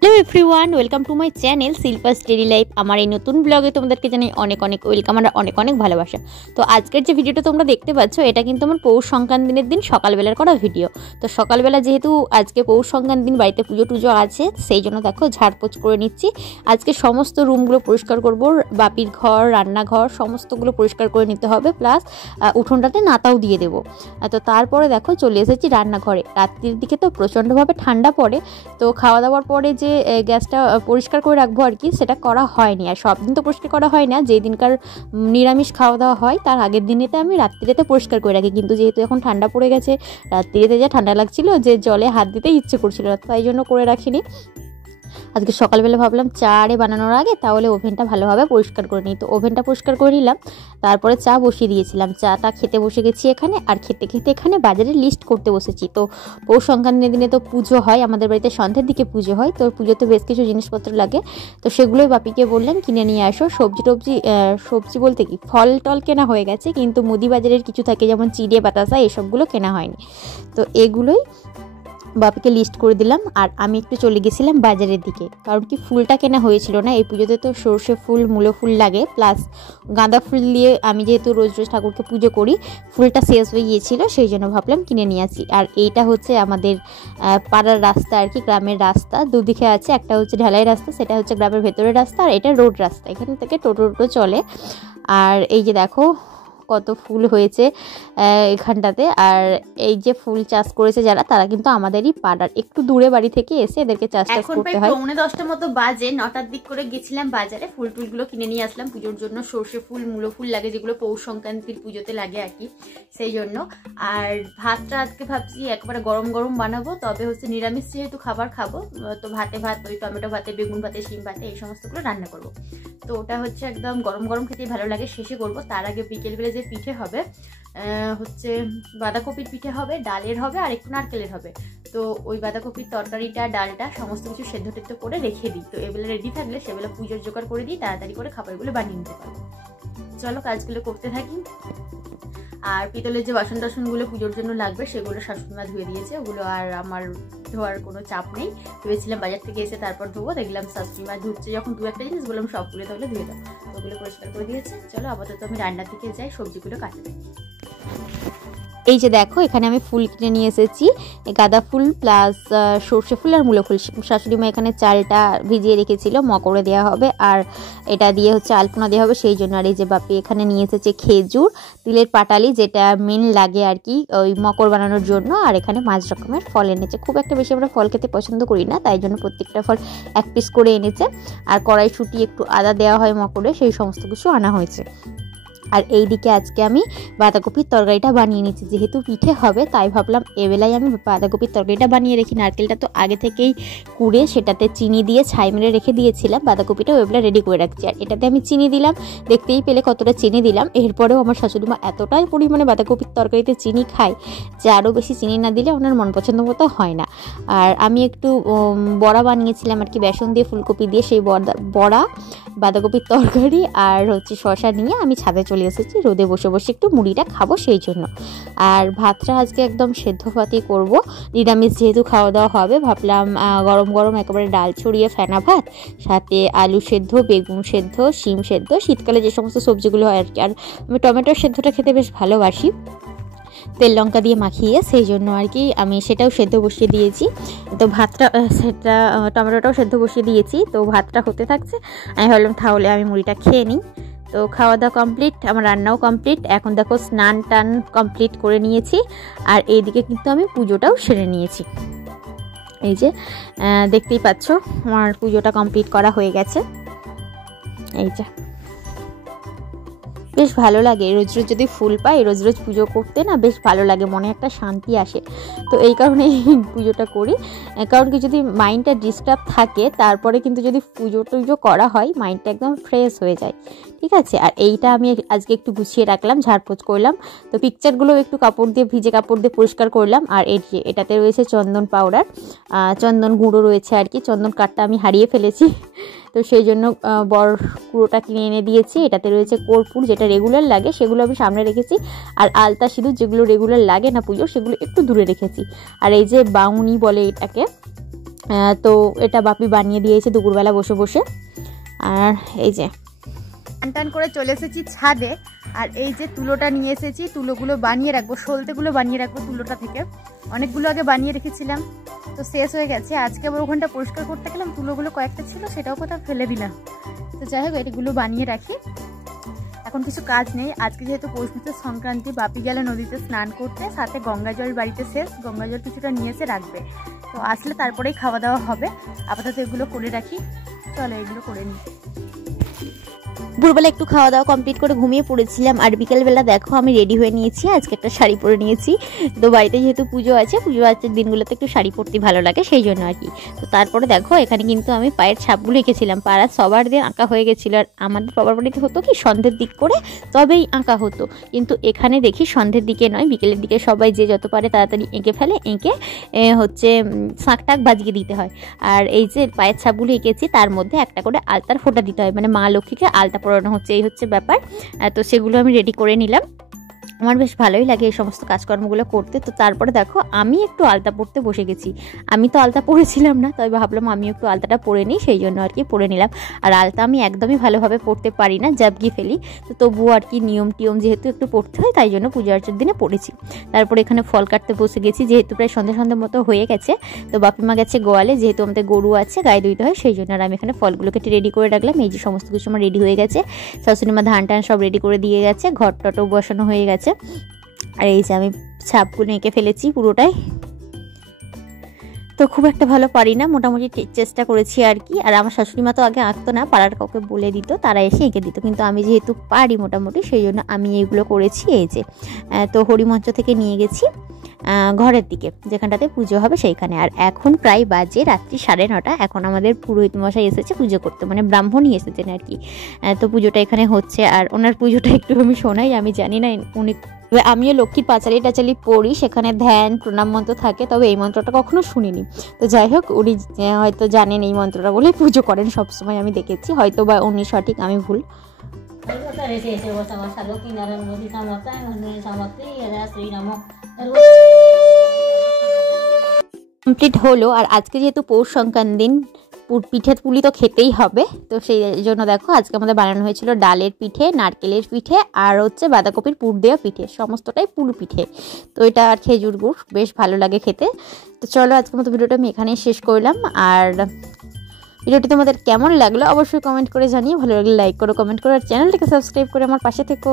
Hello everyone, welcome to my channel Shilpa's daily life. আমার এই নতুন ব্লগে তোমাদেরকে জানাই অনেক অনেক ওয়েলকাম আর অনেক অনেক ভালোবাসা। তো আজকের যে ভিডিওটা তোমরা দেখতে পাচ্ছ, এটা কিন্তু আমার পৌষ সংক্রান্তির দিন সকালবেলার করা ভিডিও। তো সকালবেলা যেহেতু আজকে পৌষ সংক্রান্তির দিন বাড়িতে পুজো টুজো আছে, সেই জন্য দেখো ঝাড়পোছ করে নিচ্ছি। আজকে সমস্ত রুমগুলো পরিষ্কার করব, বাপির ঘর, রান্নাঘর সমস্তগুলো পরিষ্কার করে নিতে হবে, প্লাস উঠোনটাতে নাতাও দিয়ে দেবো। তো তারপরে দেখো চলে এসেছি রান্নাঘরে। রাত্রির দিকে তো প্রচণ্ডভাবে ঠান্ডা পড়ে, তো খাওয়া দাওয়ার পরে যে গ্যাসটা পরিষ্কার করে রাখবো আর কি, সেটা করা হয়নি। আর সব দিন তো পরিষ্কার করা হয় না, যেই দিনকার নিরামিষ খাওয়া দাওয়া হয় তার আগের দিনেতে আমি রাত্রিতে পরিষ্কার করে রাখি। কিন্তু যেহেতু এখন ঠান্ডা পড়ে গেছে, রাত্রিতে যা ঠান্ডা লাগছিল যে জলে হাত দিতে ইচ্ছে করছিল না, তাই জন্য করে রাখিনি। আজকে সকালবেলা ভাবলাম চা বানানোর আগে তাহলে ওভেনটা ভালোভাবে পরিষ্কার করে নিই। তো ওভেনটা পরিষ্কার করে নিলাম, তারপরে চা বসিয়ে দিয়েছিলাম। চাটা খেতে বসে গেছি এখানে, আর খেতে খেতে এখানে বাজারে লিস্ট করতে বসেছি। তো পৌষ সংক্রান্তির দিনে তো পুজো হয়, আমাদের বাড়িতে সন্ধ্যের দিকে পুজো হয়। তো পুজোতে বেশ কিছু জিনিসপত্র লাগে, তো সেগুলোই বাপিকে বললাম কিনে নিয়ে আসো। সবজি বলতে কি ফল টল কেনা হয়ে গেছে, কিন্তু মুদি বাজারের কিছু থাকে যেমন চিড়ে, বাতাসা, এসবগুলো কেনা হয়নি। তো এগুলোই বাপিকে লিস্ট করে দিলাম। আর আমি একটু চলে গেছিলাম বাজারের দিকে, কারণ কি ফুলটা কেনা হয়েছিল না। এই পুজোতে তো সর্ষে ফুল, মূলো ফুল লাগে, প্লাস গাঁদা ফুল দিয়ে আমি যেহেতু রোজ রোজ ঠাকুরকে পুজো করি, ফুলটা শেষ হয়ে গিয়েছিল, সেই জন্য ভাবলাম কিনে নিয়ে আসি। আর এইটা হচ্ছে আমাদের পাড়ার রাস্তা আর কি, গ্রামের রাস্তা। দুদিকে আছে, একটা হচ্ছে ঢালাই রাস্তা, সেটা হচ্ছে গ্রামের ভেতরের রাস্তা, আর এটা রোড রাস্তা, এখান থেকে টোটো চলে। আর এই যে দেখো কত ফুল হয়েছে এখানটাতে। আর এই যে ফুল চাষ করেছে যারা, তারা কিন্তু আমাদেরই পাড়ার, একটু দূরে বাড়ি থেকে এসে এদেরকে চাষ করতে হয়। 9:10টার মতো বাজে, 9টার দিক করে গেছিলাম বাজারে, ফুল টুলগুলো কিনে নিয়ে আসলাম পুজোর জন্য। সর্ষে ফুল, মূলো ফুল লাগে, যেগুলো পৌষ সংক্রান্তির পুজোতে লাগে আর কি, সেই জন্য। আর ভাতটা আজকে ভাবছি একবারে গরম গরম বানাবো, তবে হচ্ছে নিরামিষ যেহেতু খাবার খাবো, তো ভাত ওই টমেটো ভাতে, বেগুন ভাতে, শিম ভাতে, এই সমস্তগুলো রান্না করবো। তো ওটা হচ্ছে একদম গরম গরম খেতেই ভালো লাগে। শেষে করবো, তার আগে বিকেলবেলা যে পিঠে হবে, হচ্ছে বাঁধাকপির পিঠে হবে, ডালের হবে, আর একটু নারকেলের হবে। তো ওই বাঁধাকপির তরকারিটা, ডালটা সমস্ত কিছু সেদ্ধ টেদ্ধ করে রেখে দিই। তো এবেলা রেডি থাকলে সেবেলা পুজোর জোগাড় করে দিই, তাড়াতাড়ি করে খাবারগুলো বানিয়ে নিতে পারবো। চলো কাজগুলো করতে থাকি। আর পিতলের যে বাসন টাসনগুলো পুজোর জন্য লাগবে, সেগুলো শাশুড়িমা ধুয়ে দিয়েছে, ওগুলো আর আমার ধোয়ার কোনো চাপ নেই। ভেবেছিলাম বাজার থেকে এসে তারপর ধোবো, দেখলাম শাশুড়িমা ধুচ্ছে যখন দু একটা জিনিস, বললাম সবগুলো তাহলে ধুয়ে দাও, ওগুলো পরিষ্কার করে দিয়েছে। চলো আপাতত আমি রান্নার দিকে যাই, সবজিগুলো কাটতে। এই যে দেখো এখানে আমি ফুল কিনে নিয়ে এসেছি, গাঁদা ফুল প্লাস সর্ষে ফুল আর মূলো ফুল। শাশুড়ি মা এখানে চালটা ভিজিয়ে রেখেছিল, মকরে দেওয়া হবে, আর এটা দিয়ে হচ্ছে আলপনা দেওয়া হবে, সেই জন্য। আর এই যে বাপি এখানে নিয়ে এসেছে খেজুর, তিলের পাটালি, যেটা মেন লাগে আর কি ওই মকর বানানোর জন্য। আর এখানে 5 রকমের ফল এনেছে। খুব একটা বেশি আমরা ফল খেতে পছন্দ করি না, তাই জন্য প্রত্যেকটা ফল 1 পিস করে এনেছে। আর কড়াইশুঁটি, একটু আদা দেওয়া হয় মকরে, সেই সমস্ত কিছু আনা হয়েছে। আর এই দিকে আজকে আমি বাঁধাকপির তরকারিটা বানিয়ে নিচ্ছি, যেহেতু পিঠে হবে তাই ভাবলাম এবেলায় আমি বাঁধাকপির তরকারিটা বানিয়ে রেখি। নারকেলটা তো আগে থেকেই কুড়ে সেটাতে চিনি দিয়ে ছাই মেরে রেখে দিয়েছিলাম, বাঁধাকপিটা ওবেলা রেডি করে রাখছি। আর এটাতে আমি চিনি দিলাম, দেখতেই পেলে কতটা চিনি দিলাম। এরপরেও আমার শাশুড়িমা এতটাই পরিমাণে বাঁধাকপির তরকারিতে চিনি খায় যে আরও বেশি চিনি না দিলে ওনার মন পছন্দ মতো হয় না। আর আমি একটু বড়া বানিয়েছিলাম আর কি, বেসন দিয়ে, ফুলকপি দিয়ে, সেই বড়া, বাঁধাকপির তরকারি আর হচ্ছে শসা নিয়ে আমি ছাদে চলে এসেছি, রোদে বসে বসে একটু মুড়িটা খাবো সেই জন্য। আর ভাতটা আজকে একদম সেদ্ধ ভাতই করব, নিরামিষ যেহেতু খাওয়া দাওয়া হবে। ভাবলাম গরম গরম একেবারে ডাল ছড়িয়ে ফেনা ভাত, সাথে আলু সেদ্ধ, বেগুন সেদ্ধ, শিম সেদ্ধ, শীতকালে যে সমস্ত সবজিগুলো হয় আর কি। আর আমি টমেটোর সেদ্ধটা খেতে বেশ ভালোবাসি, তেল লঙ্কা দিয়ে মাখিয়ে, সেই জন্য আর কি আমি সেটাও সেদ্ধ বসিয়ে দিয়েছি। তো ভাতটা, টমেটোটাও সেদ্ধ বসিয়ে দিয়েছি। তো ভাতটা হতে থাকছে, আমি ভাবলাম তাহলে আমি মুড়িটা খেয়ে নিই। তো খাওয়া দাওয়া কমপ্লিট, আমার রান্নাও কমপ্লিট। এখন দেখো স্নান টান কমপ্লিট করে নিয়েছি, আর এইদিকে কিন্তু আমি পুজোটাও সেরে নিয়েছি। এই যে দেখতেই পাচ্ছ আমার পুজোটা কমপ্লিট করা হয়ে গেছে। এই যে বেশ ভালো লাগে রোজ রোজ যদি ফুল পাই, রোজ রোজ পুজো করতে না বেশ ভালো লাগে, মনে একটা শান্তি আসে। তো এই কারণেই পুজোটা করি, কারণ কি যদি মাইন্ডটা ডিস্টার্ব থাকে, তারপরে কিন্তু যদি পুজো করা হয় মাইন্ডটা একদম ফ্রেশ হয়ে যায়, ঠিক আছে। আর এইটা আমি আজকে একটু গুছিয়ে রাখলাম, ঝাড়পোছ করলাম। তো পিকচারগুলো একটু কাপড় দিয়ে, ভিজে কাপড় দিয়ে পরিষ্কার করলাম। আর এটাতে রয়েছে চন্দন পাউডার, চন্দন গুঁড়ো রয়েছে আর কি, চন্দন কাঠটা আমি হারিয়ে ফেলেছি, তো সেই জন্য বর কুড়োটা কিনে এনে দিয়েছি। এটাতে রয়েছে কর্পূর, যেটা রেগুলার লাগে সেগুলো আমি সামনে রেখেছি, আর আলতা সিঁদুর যেগুলো রেগুলার লাগে না পুজো, সেগুলো একটু দূরে রেখেছি। আর এই যে বাউনি বলে এটাকে, তো এটা বাপি বানিয়ে দিয়েছে দুপুরবেলা বসে বসে। আর এই যে টান করে চলে এসেছি ছাদে, আর এই যে তুলোটা নিয়ে এসেছি, তুলোগুলো বানিয়ে রাখবো, সলতেগুলো বানিয়ে রাখবো তুলোটা থেকে। অনেকগুলো আগে বানিয়ে রেখেছিলাম, তো শেষ হয়ে গেছে। আজকে আবার ওখানটা পরিষ্কার করতে গেলাম, তুলোগুলো কয়েকটা ছিল, সেটাও কোথাও ফেলে দিলাম। তো যাই হোক, এগুলো বানিয়ে রাখি, এখন কিছু কাজ নেই। আজকে যেহেতু পৌষ মাসের সংক্রান্তি, বাপি গেলে নদীতে স্নান করতে, সাথে গঙ্গা জল বাড়িতে শেষ, গঙ্গা জল কিছুটা নিয়ে এসে রাখবে, তো আসলে তারপরেই খাওয়া দাওয়া হবে। আপাতত এগুলো করে রাখি, চলো এগুলো করে নিই। দুপুরবেলা একটু খাওয়া দাওয়া কমপ্লিট করে ঘুমিয়ে পড়েছিলাম, আর বিকেলবেলা দেখো আমি রেডি হয়ে নিয়েছি। আজকে একটা শাড়ি পরে নিয়েছি, তো বাড়িতে যেহেতু পুজো আছে, পুজো আজকের দিনগুলোতে একটু শাড়ি পরতে ভালো লাগে, সেই জন্য আর কি। তো তারপরে দেখো এখানে কিন্তু আমি পায়ের ছাপগুলো এঁকেছিলাম, পাড়ার সবার দিন আঁকা হয়ে গেছিলো। আর আমাদের বাবার বাড়িতে হতো কি সন্ধ্যের দিক করে তবেই আঁকা হতো, কিন্তু এখানে দেখি সন্ধ্যের দিকে নয়, বিকেলের দিকে সবাই যে যত পারে তাড়াতাড়ি এঁকে ফেলে, এঁকে হচ্ছে শাঁখ টাক বাজিয়ে দিতে হয়। আর এই যে পায়ের ছাপগুলো এঁকেছি, তার মধ্যে একটা করে আলতার ফোঁটা দিতে হয়, মানে মা লক্ষ্মীকে আলতা পরানো হচ্ছে, এই হচ্ছে ব্যাপার। তো সেগুলো আমি রেডি করে নিলাম। আমার বেশ ভালোই লাগে এই সমস্ত কাজকর্মগুলো করতে। তো তারপরে দেখো আমি একটু আলতা পরতে বসে গেছি। আমি তো আলতা পরেছিলাম না, তবে ভাবলাম আমি একটু আলতাটা পরে নিই, সেই জন্য আর কি পরে নিলাম। আর আলতা আমি একদমই ভালোভাবে পরতে পারি না, জাবগি ফেলি। তো তবুও আর কি নিয়ম টিয়ম যেহেতু একটু পড়তে হয়, তাই জন্য পুজো আর্চার দিনে পড়েছি। তারপরে এখানে ফল কাটতে বসে গেছি, যেহেতু প্রায় সন্ধ্যা মতো হয়ে গেছে। তো বাপিমা গেছে গোয়ালে, যেহেতু আমাদের গরু আছে, গায়ে দুইতে হয়, সেই জন্য আর আমি এখানে ফলগুলো কেটে রেডি করে রাখলাম। এই যে সমস্ত কিছু আমার রেডি হয়ে গেছে, শাশুড়িমা ধান টান সব রেডি করে দিয়ে গেছে, ঘর টটও বসানো হয়ে গেছে। আর এই যে আমি ছাপগুলো এঁকে ফেলেছি পুরোটাই। তো খুব একটা ভালো পারি না, মোটামুটি চেষ্টা করেছি আর কি। আর আমার শাশুড়ি মা তো আগে আঁকতো না, পাড়ার কাউকে বলে দিত, তারা এসে এঁকে দিত, কিন্তু আমি যেহেতু পারি মোটামুটি, সেই জন্য আমি এইগুলো করেছি। এই যে তো হরিমঞ্চ থেকে নিয়ে গেছি ঘরের দিকে, যেখানটাতে পুজো হবে সেইখানে। আর এখন প্রায় বাজে রাত্রি 9:30। এখন আমাদের পুরোহিত মশাই এসেছে পুজো করতে, মানে ব্রাহ্মণই এসেছেন আর কি। তো পুজোটা এখানে হচ্ছে, আর ওনার পুজোটা একটু আমি শোনাই, আমি জানি না উনি, আমিও লক্ষ্মীর পাঁচালি টাচালি পড়ি, সেখানে ধ্যান প্রণাম মন্ত্র থাকে, তবে এই মন্ত্রটা কখনো শুনিনি। তো যাই হোক, উনি হয়তো জানেন এই মন্ত্রটা বলে পুজো করেন সবসময়, আমি দেখেছি, হয়তো বা উনি সঠিক, আমি ভুল। কমপ্লিট হলো। আর আজকে যেহেতু পৌষ সংক্রান্তির দিন, পিঠে পুলি তো খেতেই হবে, তো সেই জন্য দেখো আজকে আমাদের বানানো হয়েছিল ডালের পিঠে, নারকেলের পিঠে, আর হচ্ছে বাঁধাকপির পুর দেওয়া পিঠে, সমস্তটাই পুর পিঠে। তো এটা আর খেজুর গুড়, বেশ ভালো লাগে খেতে। তো চলো আজকের মতো ভিডিওটা আমি এখানেই শেষ করলাম। আর ভিডিওটি তোমাদের কেমন লাগলো অবশ্যই কমেন্ট করে জানিয়ে, ভালো লাগলে লাইক করো, কমেন্ট করো, আর চ্যানেলটাকে সাবস্ক্রাইব করে আমার পাশে থেকো।